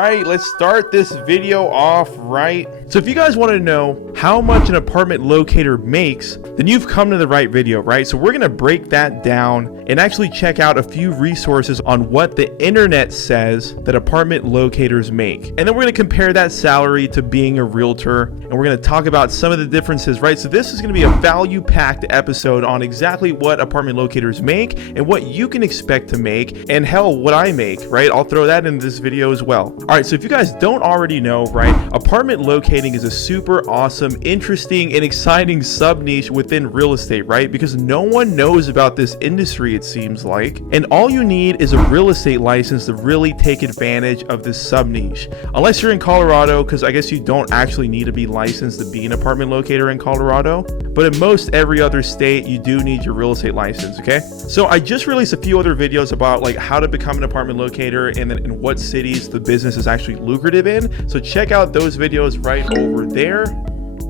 right, let's start this video off right. So if you guys want to know how much an apartment locator makes, then you've come to the right video, right? So we're going to break that down and actually check out a few resources on what the internet says that apartment locators make. And then we're going to compare that salary to being a realtor, and we're going to talk about some of the differences, right? So this is going to be a value-packed episode on exactly what apartment locators make and what you can expect to make, and hell, what I make, right? I'll throw that in this video as well. All right, so if you guys don't already know, right, apartment locating is a super awesome, interesting, and exciting sub-niche within real estate, right? Because no one knows about this industry, it seems like, and all you need is a real estate license to really take advantage of this sub-niche. Unless you're in Colorado, because I guess you don't actually need to be licensed to be an apartment locator in Colorado, but in most every other state, you do need your real estate license, okay? So I just released a few other videos about like how to become an apartment locator and then in what cities the business is actually lucrative in. So check out those videos right over there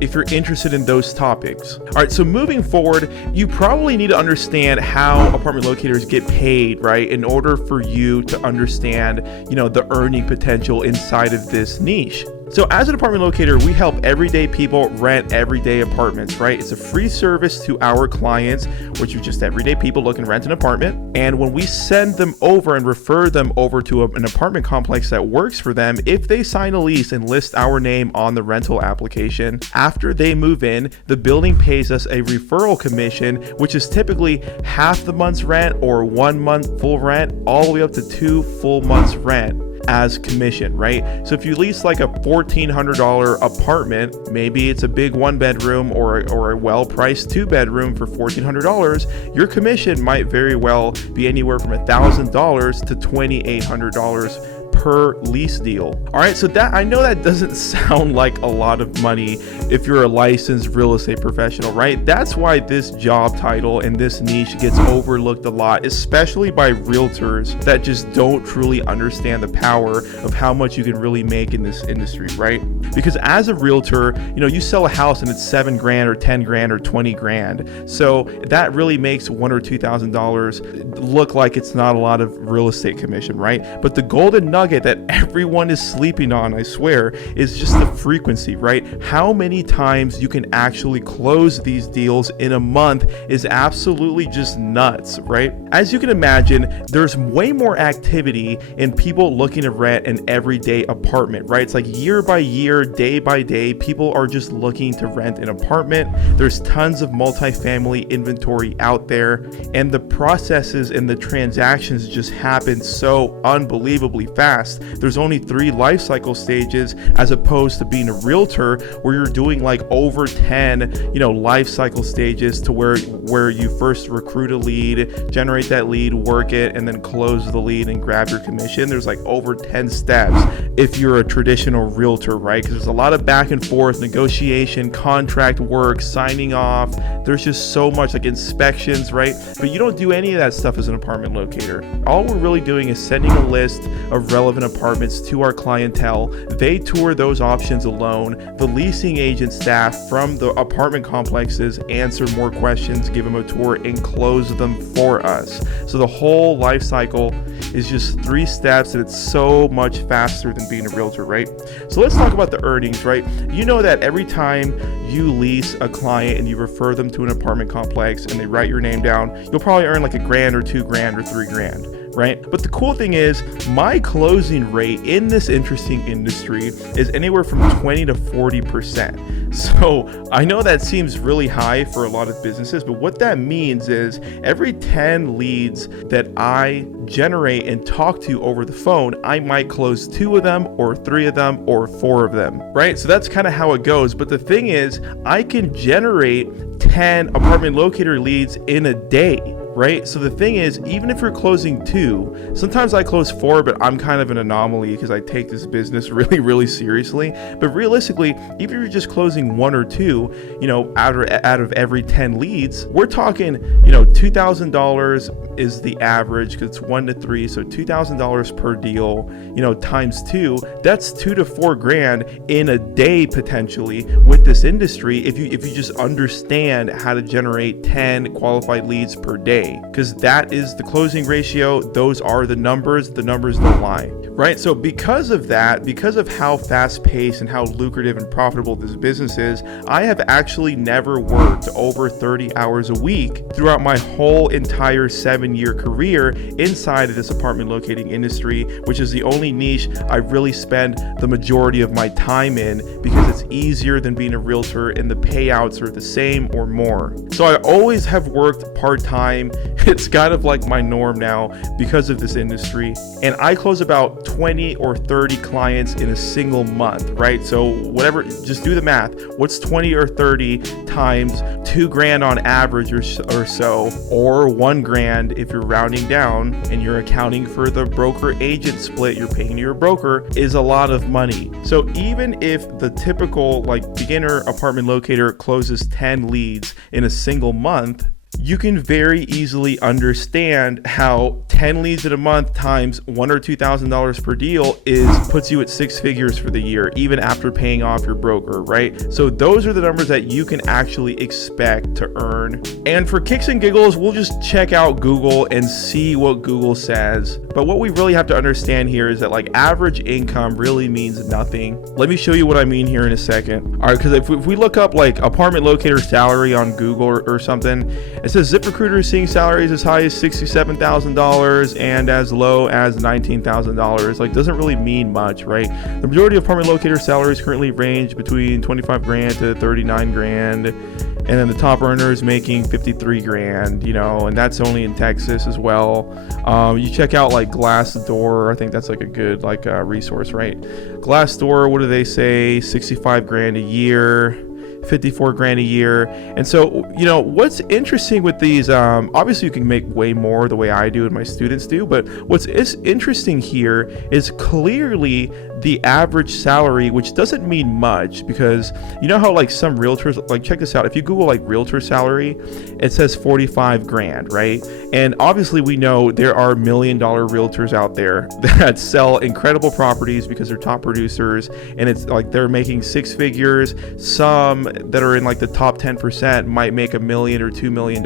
if you're interested in those topics. All right, so moving forward, you probably need to understand how apartment locators get paid, right? In order for you to understand, the earning potential inside of this niche. So as an apartment locator, we help everyday people rent everyday apartments, right? It's a free service to our clients, which are just everyday people looking to rent an apartment. And when we send them over and refer them over to an apartment complex that works for them, if they sign a lease and list our name on the rental application, after they move in, the building pays us a referral commission, which is typically half the month's rent or 1 month full rent, all the way up to 2 full months rent as commission, right? So if you lease like a $1,400 apartment, maybe it's a big 1-bedroom or a well-priced 2-bedroom for $1,400, your commission might very well be anywhere from $1,000 to $2,800 per lease deal. All right, so that, I know that doesn't sound like a lot of money if you're a licensed real estate professional, right? That's why this job title and this niche gets overlooked a lot, especially by realtors that just don't truly understand the power of how much you can really make in this industry, right? Because as a realtor, you sell a house and it's $7,000 or $10,000 or $20,000. So that really makes $1,000 or $2,000 look like it's not a lot of real estate commission, right? But the golden nugget that everyone is sleeping on, I swear, is just the frequency, right? How many times you can actually close these deals in a month is absolutely just nuts, right? As you can imagine, there's way more activity in people looking to rent an everyday apartment, right? It's like year by year, day by day, people are just looking to rent an apartment. There's tons of multifamily inventory out there, and the processes and the transactions just happen so unbelievably fast. There's only 3 life cycle stages as opposed to being a realtor where you're doing like over 10, life cycle stages to where you first recruit a lead, generate that lead, work it, and then close the lead and grab your commission. There's like over 10 steps if you're a traditional realtor, right? Because there's a lot of back and forth, negotiation, contract work, signing off. There's just so much like inspections, right? But you don't do any of that stuff as an apartment locator. All we're really doing is sending a list of relevant apartments to our clientele. They tour those options alone. The leasing agent staff from the apartment complexes answer more questions, give them a tour, and close them for us. So the whole life cycle is just 3 steps, and it's so much faster than being a realtor, right? So let's talk about the earnings, right? You know that every time you lease a client and you refer them to an apartment complex and they write your name down, you'll probably earn like $1,000 or $2,000 or $3,000. Right? But the cool thing is my closing rate in this interesting industry is anywhere from 20 to 40%. So I know that seems really high for a lot of businesses, but what that means is every 10 leads that I generate and talk to over the phone, I might close 2 of them or 3 of them or 4 of them, right? So that's kind of how it goes. But the thing is, I can generate 10 apartment locator leads in a day. Right? So the thing is, even if you're closing 2, sometimes I close 4, but I'm kind of an anomaly because I take this business really, really seriously. But realistically, even if you're just closing 1 or 2, out of every 10 leads, we're talking, $2,000 is the average because it's 1 to 3. So $2,000 per deal, times 2, that's $2,000 to $4,000 in a day potentially with this industry. If you just understand how to generate 10 qualified leads per day. day, because that is the closing ratio. Those are the numbers don't lie, right? So because of that, because of how fast paced and how lucrative and profitable this business is, I have actually never worked over 30 hours a week throughout my whole entire 7-year career inside of this apartment locating industry, which is the only niche I really spend the majority of my time in, because it's easier than being a realtor and the payouts are the same or more. So I always have worked part-time. It's kind of like my norm now because of this industry. And I close about 20 or 30 clients in a single month, right? So whatever, just do the math. What's 20 or 30 times $2,000 on average or so, or $1,000 if you're rounding down and you're accounting for the broker agent split you're paying to your broker, is a lot of money. So even if the typical like beginner apartment locator closes 10 leads in a single month, you can very easily understand how 10 leads in a month times $1,000 or $2,000 per deal puts you at 6 figures for the year, even after paying off your broker, right? So those are the numbers that you can actually expect to earn. And for kicks and giggles, we'll just check out Google and see what Google says. But what we really have to understand here is that like average income really means nothing. Let me show you what I mean here in a second. All right, because if we look up like apartment locator salary on Google or something, it says ZipRecruiter is seeing salaries as high as $67,000 and as low as $19,000. Like, doesn't really mean much, right? The majority of apartment locator salaries currently range between $25,000 to $39,000, and then the top earner is making $53,000, you know, and that's only in Texas as well. You check out like Glassdoor. I think that's like a good like resource, right? Glassdoor, what do they say? $65,000 a year. $54,000 a year. And so, you know, what's interesting with these, obviously you can make way more the way I do and my students do, but what's interesting here is clearly the average salary, which doesn't mean much, because you know how like some realtors, like check this out, if you Google like realtor salary, it says $45,000, right? And obviously we know there are $1 million realtors out there that sell incredible properties because they're top producers, and it's like they're making 6 figures. Some that are in like the top 10% might make $1 million or $2 million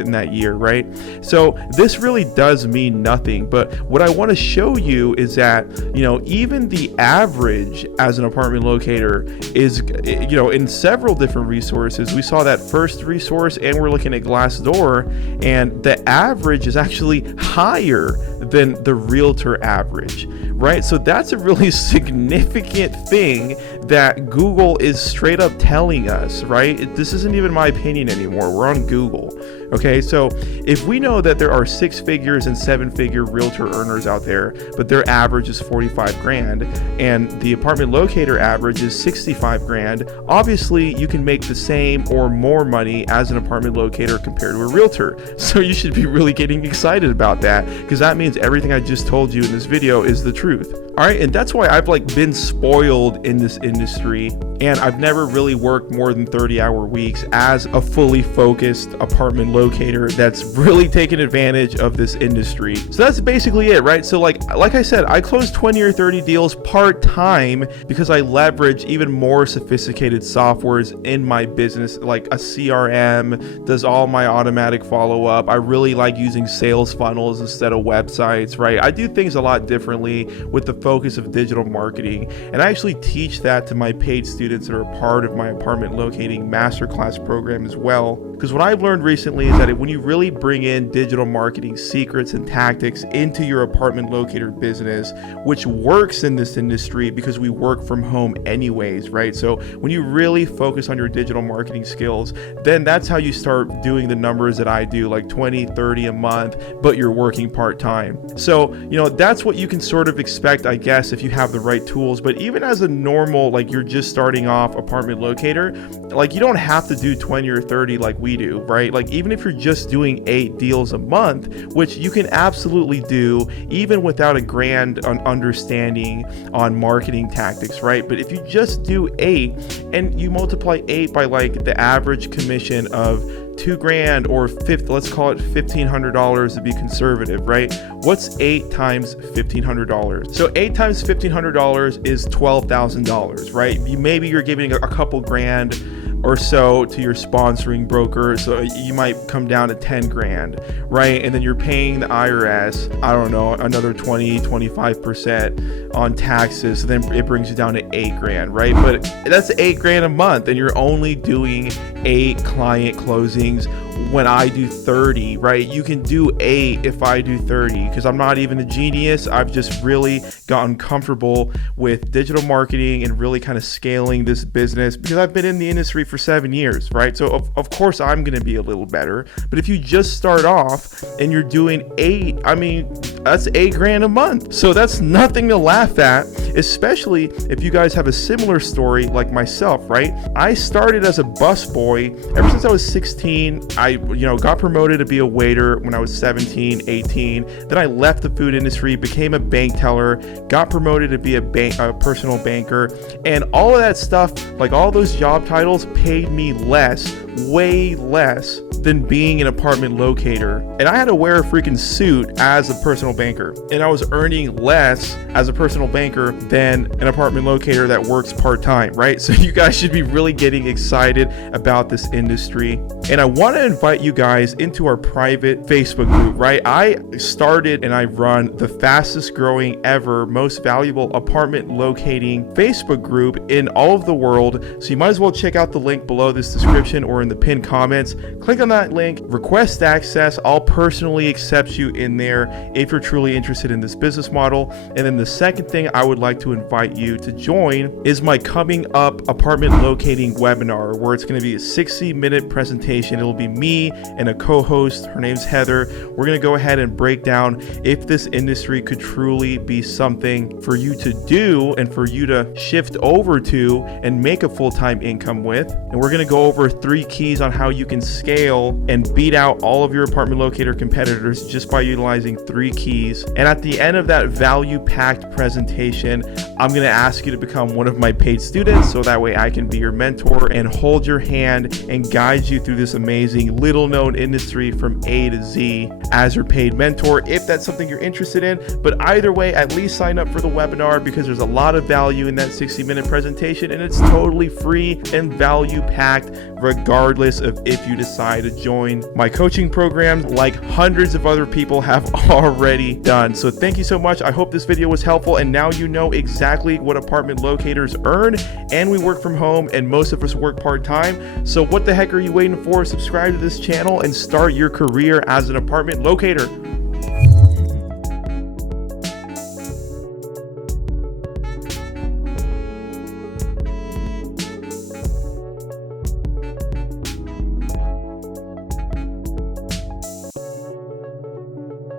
in that year, right? So this really does mean nothing. But what I want to show you is that, you know, even the average as an apartment locator is, you know, in several different resources. We saw that first resource, and we're looking at Glassdoor, and the average is actually higher than the realtor average, right? So that's a really significant thing that Google is straight up telling us, right? This isn't even my opinion anymore. We're on Google. Okay, so if we know that there are 6 figures and 7-figure realtor earners out there, but their average is $45,000 and the apartment locator average is $65,000, obviously you can make the same or more money as an apartment locator compared to a realtor. So you should be really getting excited about that, because that means everything I just told you in this video is the truth. All right, and that's why I've like been spoiled in this industry, and I've never really worked more than 30-hour weeks as a fully focused apartment locator that's really taken advantage of this industry. So that's basically it, right? So like I said, I close 20 or 30 deals part-time because I leverage even more sophisticated softwares in my business, like a CRM does all my automatic follow-up. I really like using sales funnels instead of websites, right? I do things a lot differently with the focus of digital marketing, and I actually teach that to my paid students that are a part of my apartment locating masterclass program as well. Because what I've learned recently is that when you really bring in digital marketing secrets and tactics into your apartment locator business, which works in this industry because we work from home anyways, right? So when you really focus on your digital marketing skills, then that's how you start doing the numbers that I do, like 20, 30 a month, but you're working part-time. So, you know, that's what you can sort of expect, I guess, if you have the right tools. But even as a normal, like you're just starting off apartment locator, like you don't have to do 20 or 30 like we do, right? Like even if you're just doing 8 deals a month, which you can absolutely do even without a grand understanding on marketing tactics, right? But if you just do 8 and you multiply 8 by like the average commission of $2,000 or let's call it $1,500 to be conservative, right? What's 8 times $1,500? So 8 times $1,500 is $12,000, right? Maybe you're giving a couple grand or so to your sponsoring broker. So you might come down to 10 grand, right? And then you're paying the IRS, I don't know, another 20-25% on taxes. So then it brings you down to 8 grand, right? But that's 8 grand a month, and you're only doing 8 client closings when I do 30, right? You can do 8 if I do 30, because I'm not even a genius. I've just really gotten comfortable with digital marketing and really kind of scaling this business because I've been in the industry for 7 years, right? So of course I'm going to be a little better. But if you just start off and you're doing 8, I mean, that's 8 grand a month. So that's nothing to laugh at, especially if you guys have a similar story like myself, right? I started as a busboy ever since I was 16. I got promoted to be a waiter when I was 17, 18. Then I left the food industry, became a bank teller, got promoted to be a personal banker, and all of that stuff, like all those job titles, paid me less, way less than being an apartment locator. And I had to wear a freaking suit as a personal banker, and I was earning less as a personal banker than an apartment locator that works part-time, right? So you guys should be really getting excited about this industry. And I want to invite you guys into our private Facebook group, right? I started and I run the fastest growing ever, most valuable apartment locating Facebook group in all of the world. So you might as well check out the link below this description or in the pinned comments. Click on that link, request access. I'll personally accept you in there if you're truly interested in this business model. And then the second thing I would like to invite you to join is my coming up apartment locating webinar, where it's going to be a 60-minute presentation. It'll be me and a co-host. Her name's Heather. We're going to go ahead and break down if this industry could truly be something for you to do and for you to shift over to and make a full-time income with. And we're going to go over 3 keys on how you can scale and beat out all of your apartment locator competitors just by utilizing 3 keys. And at the end of that value-packed presentation, I'm going to ask you to become one of my paid students, so that way I can be your mentor and hold your hand and guide you through this amazing little known industry from A to Z as your paid mentor, if that's something you're interested in. But either way, at least sign up for the webinar, because there's a lot of value in that 60-minute presentation, and it's totally free and value packed regardless of if you decide to join my coaching program like hundreds of other people have already done. So thank you so much. I hope this video was helpful, and now you know exactly what apartment locators earn. And we work from home, and most of us work part-time. So what the heck are you waiting for? Subscribe to this channel and start your career as an apartment locator.